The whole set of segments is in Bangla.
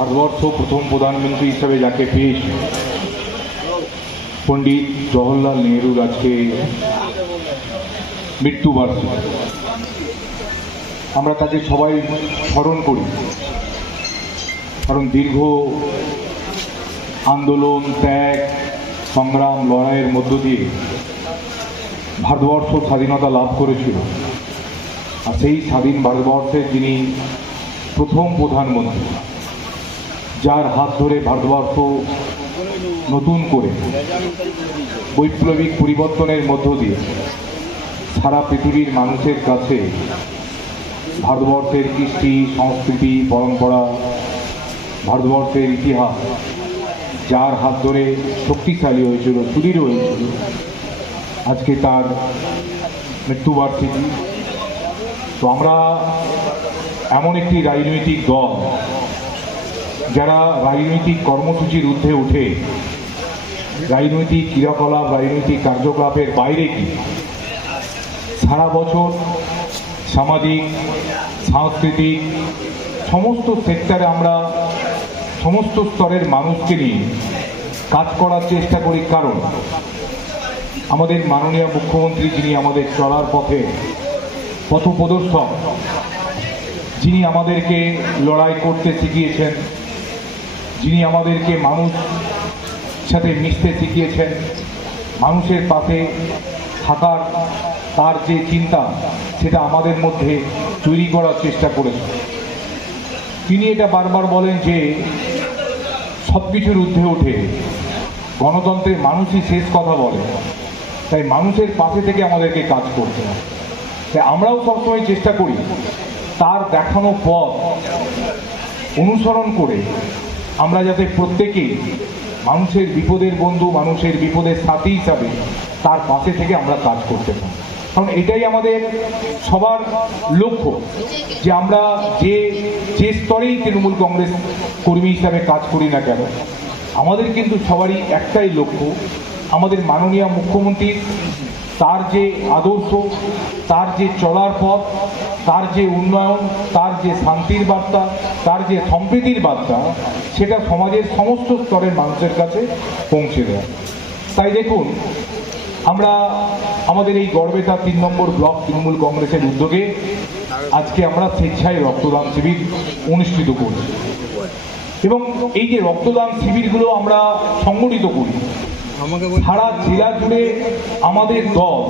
ভারতবর্ষ প্রথম প্রধানমন্ত্রী হিসাবে যাকে পেয়েছে পণ্ডিত জওহরলাল নেহরুর আজকে মৃত্যুবার্ষিকী আমরা তাকে সবাই স্মরণ করি। কারণ দীর্ঘ আন্দোলন, ত্যাগ, সংগ্রাম, লড়াইয়ের মধ্য দিয়ে ভারতবর্ষ স্বাধীনতা লাভ করেছিল। আর সেই স্বাধীন ভারতবর্ষের যিনি প্রথম প্রধানমন্ত্রী যার হাত ধরে ভারতবর্ষ নতুন করে বৈপ্লবিক পরিবর্তনের মধ্য দিয়ে সারা পৃথিবীর মানুষের কাছে ভারতবর্ষের কৃষ্টি, সংস্কৃতি, পরম্পরা, ভারতবর্ষের ইতিহাস, যার হাত ধরে শক্তিশালী হয়েছিল, সুদৃঢ় হয়েছিল, আজকে তার মৃত্যুবার্ষিকী। তো আমরা এমন একটি রাজনৈতিক দল যারা রাজনৈতিক কর্মসূচির ঊর্ধ্বে উঠে, রাজনৈতিক ক্রিয়াকলাপ, রাজনৈতিক কার্যকলাপের বাইরে কি? সারা বছর সামাজিক, সাংস্কৃতিক, সমস্ত সেক্টরে আমরা সমস্ত স্তরের মানুষকে নিয়ে কাজ করার চেষ্টা করি। কারণ আমাদের মাননীয় মুখ্যমন্ত্রী যিনি আমাদের চলার পথে পথপ্রদর্শক, যিনি আমাদেরকে লড়াই করতে শিখিয়েছেন যিনি আমাদেরকে মানুষ সাথে মিশতে শিখিয়েছেন, মানুষের পাশে থাকার তার যে চিন্তা, সেটা আমাদের মধ্যে তৈরি করার চেষ্টা করেছে তিনি এটা বারবার বলেন যে, সব কিছুর ঊর্ধ্বে ওঠে। গণতন্ত্রের মানুষই শেষ কথা বলে। তাই মানুষের পাশে থেকে আমাদেরকে কাজ করতে হবে তাই আমরাও সবসময় চেষ্টা করি তার দেখানো পথ অনুসরণ করে আমরা যাতে প্রত্যেকেই মানুষের বিপদের বন্ধু, মানুষের বিপদের সাথী হিসাবে তার পাশে থেকে আমরা কাজ করতে পারি। কারণ এটাই আমাদের সবার লক্ষ্য যে আমরা যে যে স্তরেই তৃণমূল কংগ্রেস কর্মী হিসাবে কাজ করি না কেন, আমাদের কিন্তু সবারই একটাই লক্ষ্য, আমাদের মাননীয় মুখ্যমন্ত্রী তার যে আদর্শ, তার যে চলার পথ, তার যে উন্নয়ন, তার যে শান্তির বার্তা, তার যে সম্প্রীতির বার্তা, সেটা সমাজের সমস্ত স্তরের মানুষের কাছে পৌঁছে দেয়। তাই দেখুন, আমরা আমাদের এই গড়বেতা তিন নম্বর ব্লক তৃণমূল কংগ্রেসের উদ্যোগে আজকে আমরা স্বেচ্ছায় রক্তদান শিবির অনুষ্ঠিত করছি। এবং এই যে রক্তদান শিবিরগুলো আমরা সংগঠিত করি সারা জেলা জুড়ে আমাদের দল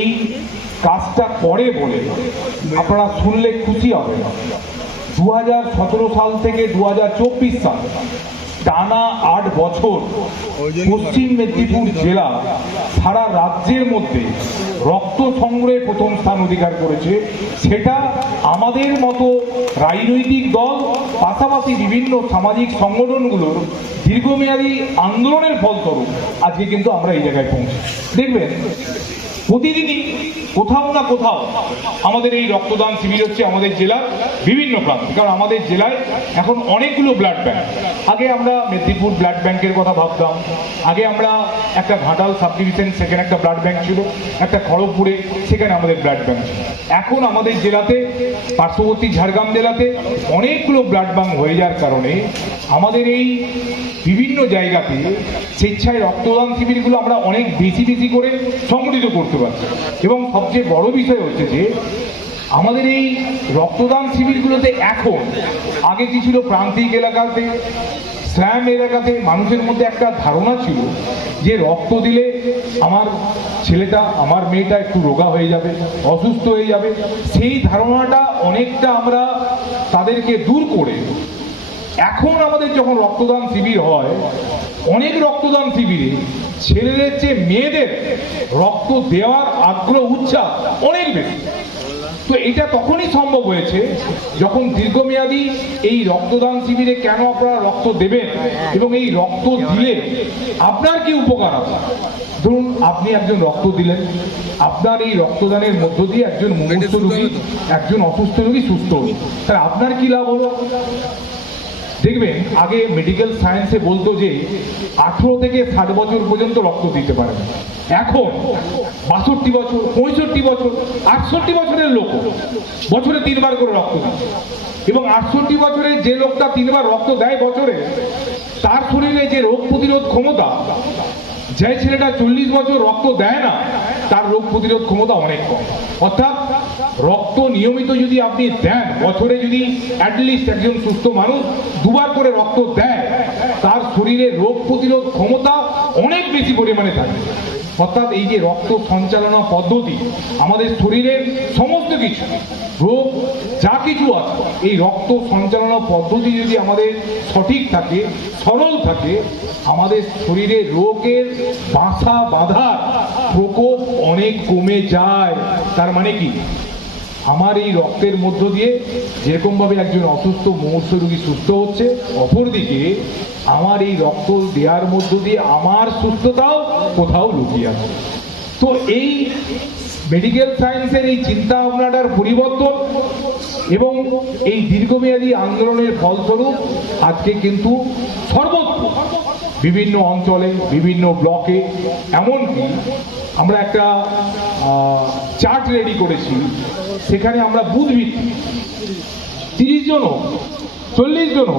এই কাজটা করে বলে আপনারা শুনলে খুশি হবে। দু হাজার সতেরো সাল থেকে দু হাজার চব্বিশ সাল টানা আট বছর পশ্চিম মেদিনীপুর জেলা সারা রাজ্যের মধ্যে রক্ত সংগ্রহে প্রথম স্থান অধিকার করেছে। সেটা আমাদের মতো রাজনৈতিক দল পাশাপাশি বিভিন্ন সামাজিক সংগঠনগুলোর দীর্ঘমেয়াদী আন্দোলনের ফলস্বরূপ আজকে কিন্তু আমরা এই জায়গায় পৌঁছি দেখবেন প্রতিদিনই কোথাও না কোথাও আমাদের এই রক্তদান শিবির হচ্ছে আমাদের জেলার বিভিন্ন প্রান্তে। কারণ আমাদের জেলায় এখন অনেকগুলো ব্লাড ব্যাংক আগে আমরা মেদিনীপুর ব্লাড ব্যাংকের কথা ভাবতাম। আগে আমরা একটা ঘাটাল সাব ডিভিশন সেখানে একটা ব্লাড ব্যাংক ছিল। একটা খড়গপুরে, সেখানে আমাদের ব্লাড ব্যাংক ছিল। এখন আমাদের জেলাতে, পার্শ্ববর্তী ঝাড়গ্রাম জেলাতে অনেকগুলো ব্লাড ব্যাংক হয়ে যাওয়ার কারণে আমাদের এই বিভিন্ন জায়গাতে স্বেচ্ছায় রক্তদান শিবিরগুলো আমরা অনেক বেশি বেশি করে সংগঠিত করতে পারছি এবং সবচেয়ে বড় বিষয় হচ্ছে যে, আমাদের এই রক্তদান শিবিরগুলোতে এখন আগে কি ছিল প্রান্তিক এলাকাতে, স্ল্যাম এলাকাতে মানুষের মধ্যে একটা ধারণা ছিল যে রক্ত দিলে আমার ছেলেটা, আমার মেয়েটা একটু রোগা হয়ে যাবে, অসুস্থ হয়ে যাবে। সেই ধারণাটা অনেকটা আমরা তাদেরকে দূর করে এখন আমাদের যখন রক্তদান শিবির হয়, অনেক রক্তদান শিবিরে ছেলেদের চেয়ে মেয়েদের রক্ত দেওয়ার আগ্রহ উচ্ছ্বাস অনেক বেশি। তো এটা তখনই সম্ভব হয়েছে যখন দীর্ঘমেয়াদী এই রক্তদান শিবিরে কেন আপনারা রক্ত দেবেন এবং এই রক্ত দিলে আপনার কি উপকার আছে ধরুন আপনি একজন রক্ত দিলেন আপনার এই রক্তদানের মধ্য দিয়ে একজন মুমূর্ত রোগী একজন অসুস্থ রোগী সুস্থ হল। তাহলে আপনার কি লাভ হলো? দেখবেন, আগে মেডিকেল সায়েন্সে বলতো যে আঠেরো থেকে ষাট বছর পর্যন্ত রক্ত দিতে পারে এখন বাষট্টি বছর, পঁয়ষট্টি বছর, আটষট্টি বছরের লোক বছরে তিনবার করে রক্ত দিচ্ছে। এবং আটষট্টি বছরে যে লোকটা তিনবার রক্ত দেয় বছরে, তার শরীরে যে রোগ প্রতিরোধ ক্ষমতা, যে ছেলেটা চল্লিশ বছর রক্ত দেয় না, তার রোগ প্রতিরোধ ক্ষমতা অনেক কম। অর্থাৎ রক্ত নিয়মিত যদি আপনি দেন, বছরে যদি অ্যাটলিস্ট একজন সুস্থ মানুষ দুবার করে রক্ত দেয়, তার শরীরে রোগ প্রতিরোধ ক্ষমতা অনেক বেশি পরিমাণে থাকে। অর্থাৎ এই যে রক্ত সঞ্চালনা পদ্ধতি, আমাদের শরীরের সমস্ত কিছু, রোগ, যা কিছু আছে, এই রক্ত সঞ্চালনা পদ্ধতি যদি আমাদের সঠিক থাকে, সরল থাকে, আমাদের শরীরে রোগের বাসা বাঁধার প্রকোপ অনেক কমে যায়। তার মানে কি? আমার এই রক্তের মধ্য দিয়ে যেরকমভাবে একজন অসুস্থ মুমূর্ষ রোগী সুস্থ হচ্ছে, অপরদিকে আমার এই রক্ত দেওয়ার মধ্য দিয়ে আমার সুস্থতাও কোথাও লুকিয়ে আছে। তো এই মেডিকেল সায়েন্সের এই চিন্তা ভাবনাটার পরিবর্তন এবং এই দীর্ঘমেয়াদী আন্দোলনের ফলস্বরূপ আজকে কিন্তু সর্বত্র বিভিন্ন অঞ্চলে, বিভিন্ন ব্লকে এমনকি আমরা একটা চার্ট রেডি করেছি সেখানে আমরা বুথ ভিত্তিক তিরিশ জন চল্লিশ জন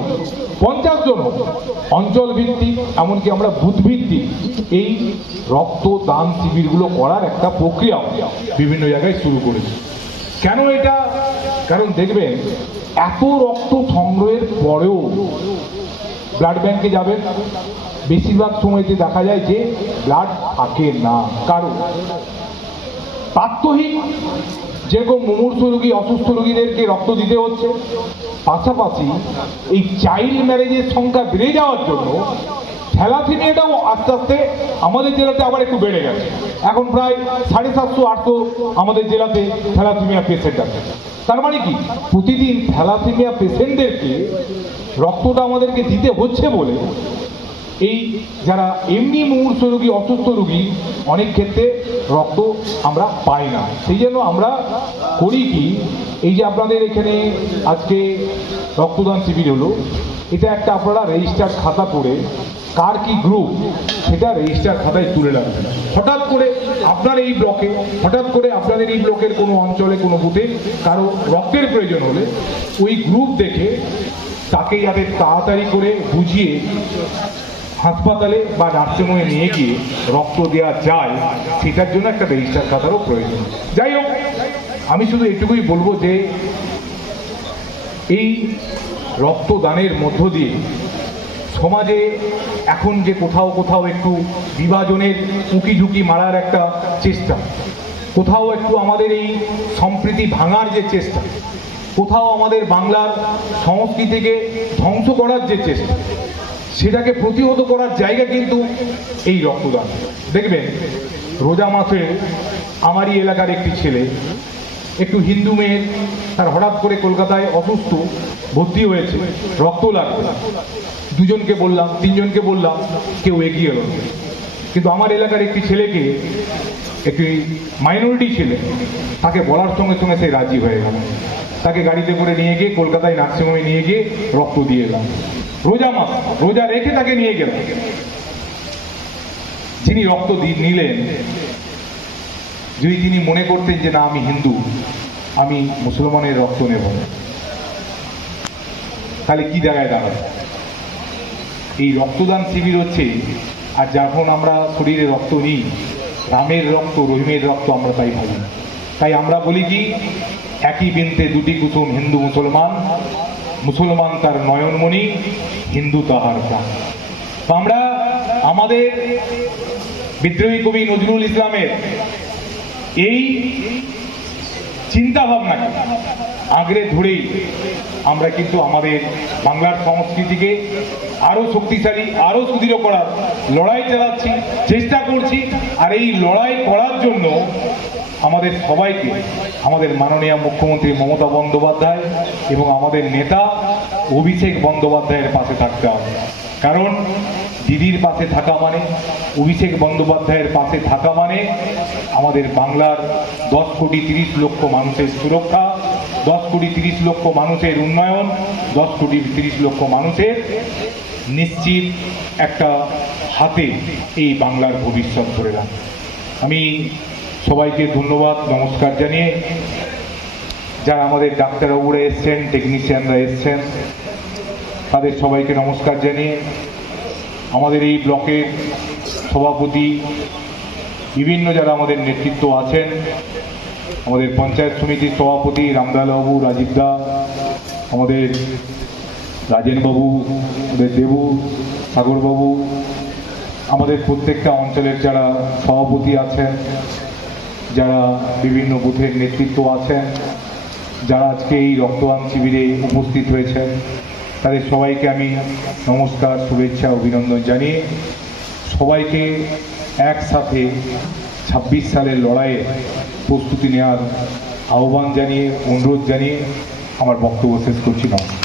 পঞ্চাশ জন অঞ্চল ভিত্তিক এমনকি আমরা বুথ ভিত্তিক এই রক্তদান শিবিরগুলো করার একটা প্রক্রিয়া বিভিন্ন জায়গায় শুরু করেছি। কেন এটা? কারণ দেখবেন, এত রক্ত সংগ্রহের পরেও ব্লাড ব্যাংকে যাবেন, বেশিরভাগ সময়তে দেখা যায় যে ব্লাড থাকে না। কারণ প্রাত্যহিক যেরকম মুমূর্ষ রোগী, অসুস্থ রোগীদেরকে রক্ত দিতে হচ্ছে। পাশাপাশি এই চাইল্ড ম্যারেজের সংখ্যা বেড়ে যাওয়ার জন্য থ্যালাসিমিয়াটাও আস্তে আস্তে আমাদের জেলাতে আবার একটু বেড়ে গেছে। এখন প্রায় সাড়ে সাতশো, আটশো আমাদের জেলাতে থ্যালাসিমিয়া পেশেন্ট আছে। তার মানে কি? প্রতিদিন থ্যালাসিমিয়া পেশেন্টদেরকে রক্তটা আমাদেরকে দিতে হচ্ছে বলে এই যারা এমনি মুহূর্ত রোগী, অসুস্থ রোগী, অনেক ক্ষেত্রে রক্ত আমরা পাই না। সেই জন্য আমরা করি কি, এই যে আপনাদের এখানে আজকে রক্তদান শিবির হলো, এটা একটা আপনারা রেজিস্টার খাতা করে কার কি গ্রুপ সেটা রেজিস্টার খাতায় তুলে রাখবেন। হঠাৎ করে আপনার এই ব্লকে হঠাৎ করে আপনাদের এই ব্লকের কোনো অঞ্চলে, কোনো বুথে কারও রক্তের প্রয়োজন হলে ওই গ্রুপ দেখে তাকে যাতে তাড়াতাড়ি করে বুঝিয়ে হাসপাতালে বা নার্সিংহোমে নিয়ে গিয়ে রক্ত দেওয়া যায়, সেটার জন্য একটা রেজিস্টার খাতারও প্রয়োজন। যাই হোক, আমি শুধু এটুকুই বলব যে, এই রক্তদানের মধ্য দিয়ে সমাজে এখন যে কোথাও কোথাও একটু বিভাজনের উকি ঝুঁকি মারার একটা চেষ্টা, কোথাও একটু আমাদের এই সম্প্রীতি ভাঙার যে চেষ্টা, কোথাও আমাদের বাংলার সংস্কৃতিকে ধ্বংস করার যে চেষ্টা সেটাকে প্রতিহত করার জায়গা কিন্তু এই রক্তদান। দেখবেন, রোজা মাসে আমারই এলাকার একটি ছেলে, একটু হিন্দু মেয়ে তার হঠাৎ করে কলকাতায় অসুস্থ ভর্তি হয়েছে, রক্ত লাগবে দুজনকে বললাম, তিনজনকে বললাম, কেউ এগিয়ে এলো কিন্তু আমার এলাকার একটি ছেলেকে, একটি মাইনরিটি ছেলে, তাকে বলার সঙ্গে সঙ্গে সে রাজি হয়ে গেল। তাকে গাড়িতে করে নিয়ে গিয়ে কলকাতায় নার্সিংহোমে নিয়ে গিয়ে রক্ত দিয়ে এলাম। রোজা মাস রোজা রেখে তাকে নিয়ে গেলাম যিনি রক্ত নিলেন, যদি তিনি মনে করতেন যে না, আমি হিন্দু, আমি মুসলমানের রক্ত নেব তাহলে কি জায়গায় দাঁড়াবে? এই রক্তদান শিবির হচ্ছে, আর যখন আমরা শরীরে রক্ত নিই, রামের রক্ত, রহিমের রক্ত আমরা তাই ভাবি তাই আমরা বলি কি, একই বিনতে দুটি কুসুম হিন্দু মুসলমান মুসলমান তার নয়নমণি, হিন্দু তাহার প্রাণ। আমরা আমাদের বিদ্রোহী কবি নজরুল ইসলামের এই চিন্তা ভাবনাকে আগড়ে ধরেই আমরা কিন্তু আমাদের বাংলার সংস্কৃতিকে আরও শক্তিশালী, আরও সুদৃঢ় করার লড়াই চালাচ্ছি, চেষ্টা করছি। আর এই লড়াই করার জন্য আমাদের সবাইকে, আমাদের মাননীয় মুখ্যমন্ত্রী মমতা বন্দ্যোপাধ্যায় এবং আমাদের নেতা অভিষেক বন্দ্যোপাধ্যায়ের পাশে থাকতে হবে। কারণ দিদির পাশে থাকা মানে অভিষেক বন্দ্যোপাধ্যায়ের পাশে থাকা মানে আমাদের বাংলার দশ কোটি তিরিশ লক্ষ মানুষের সুরক্ষা, দশ কোটি তিরিশ লক্ষ মানুষের উন্নয়ন, দশ কোটি তিরিশ লক্ষ মানুষের নিশ্চিত একটা হাতে এই বাংলার ভবিষ্যৎ ধরে রাখা। আমি সবাইকে ধন্যবাদ, নমস্কার জানিয়ে। যারা আমাদের ডাক্তারবাবুরা এসছেন টেকনিশিয়ানরা এসছেন, তাদের সবাইকে নমস্কার জানিয়ে আমাদের এই ব্লকের সভাপতি, বিভিন্ন যারা আমাদের নেতৃত্ব আছেন, আমাদের পঞ্চায়েত সমিতির সভাপতি রামদালবাবু রাজীবদা আমাদের রাজেনবাবু, আমাদের দেবু, সাগরবাবু, আমাদের প্রত্যেকটা অঞ্চলের যারা সভাপতি আছেন যারা বিভিন্ন বুথের নেতৃত্ব আছেন, যারা আজকে এই রক্তদান শিবিরে উপস্থিত হয়েছেন, তাদের সবাইকে আমি নমস্কার, শুভেচ্ছা, অভিনন্দন জানিয়ে সবাইকে একসাথে ছাব্বিশ সালের লড়াইয়ে প্রস্তুতি নেওয়ার আহ্বান জানিয়ে, অনুরোধ জানিয়ে আমার বক্তব্য শেষ করছি। নমস্কার।